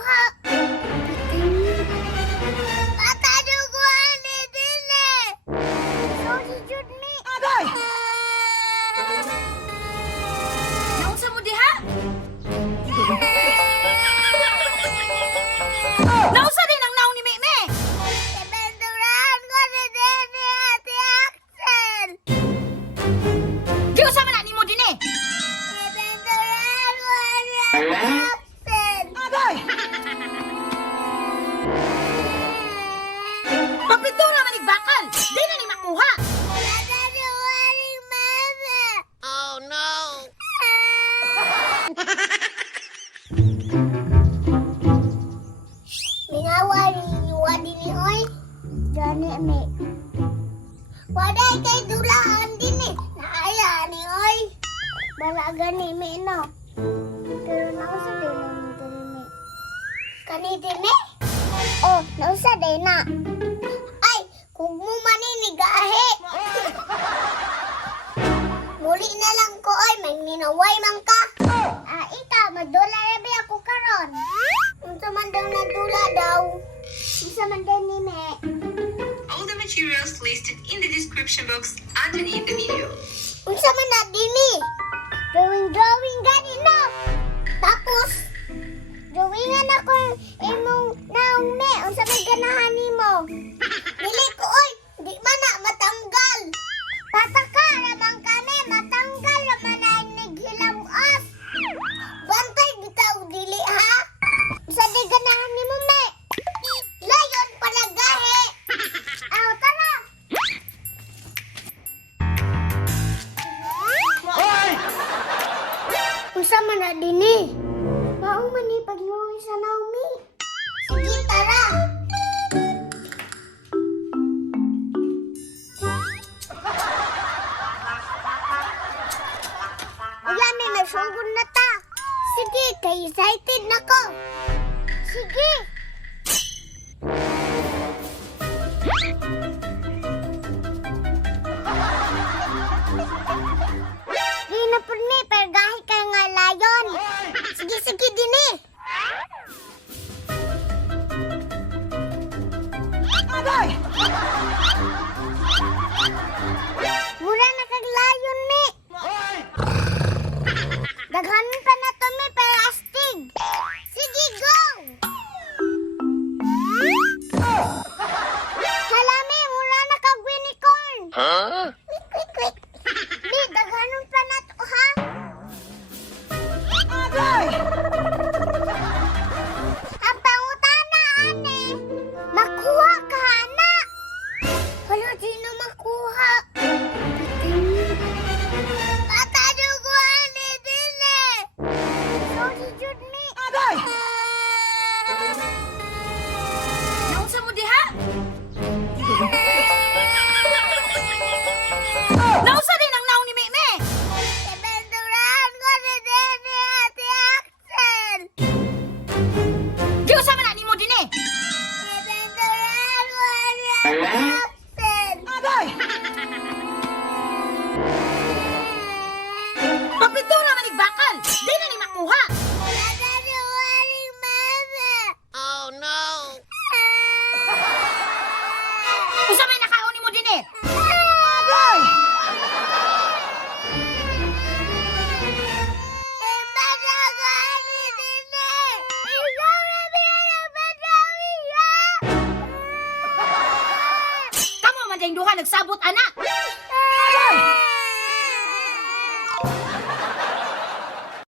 makuha. Mataduguan ni Dili. Sorry, Jud me. Agay! Naunsa mo diha? Nausa din ang naong ni Meme! Ibendurahan ko ni Dili, Ate Axel. Di usa man na nimo din eh! Ibendurahan ko ni Ate Axel. Agay! Pagpintura man bakal! Di na ni makuha! Mataduguan ni Mama. Oh no! Mingawa ni wadi ni oy. Gani me. Waday kay dulaan din eh. Naaya ni oy. Bala gani me no. Pero nausa din na mo diri me. Kani din me? Oh, nausa din na. Ay, kung mo maninigahe. Muli na lang ko oy, may ninaway man ka. Ah, ika, madula rabi ako karon. Unsa man daw nadula daw. Unsa man daw ni me. All the materials listed in the description box underneath the video. Unsa man na dini? Drawing gani na. Tapos drawingan ako imong naong me. Unsa may ganahan nimo? Dili ko oy, di man na matanggal. Pataka ramang kami, matanggal raman na naghilawas. Bantay bitaw dili ha. Unsa di ganahan nimo me? Layon palagahe. Aw tara. Hoy! Unsa man na dini? Mao man ni pagluwi sa Naomi. Sige, tara. Wala may nasugod na ta. Sige, kay excited na ko. Sige. Di na po ni, pergahi ka nga layon. Sige, sige, dini. Agay! Mura na kag layon, mi. Hoy! Daghan pa na to, mi, pero astig. Sige, go. Hala, mi, mura na kag unicorn. Huh? Quick, quick, quick. Mi, daghan pa na to, ha? Agay! Ang pangutana, ane. Makuha ka, ana. Wala, di na makuha. Mataduguan ni Dili. Sorry, Jud me. Agay! Naunsa mo diha? Nausa din ang naong ni Meme! Ibendurahan ko ni Dili, Ate Axel. Di usa man na nimo din eh! Ibendurahan ko ni Ate Axel. Agay! Pagpintura man bakal! Di na ni makuha! Mataduguan ni Mama. Oh no! Usa may nakaon nimo din eh! Agay! Ibendurahan ni Dili. Ikaw na binabadawi ha. Kamo man ding duha nagsabot anak! Agay!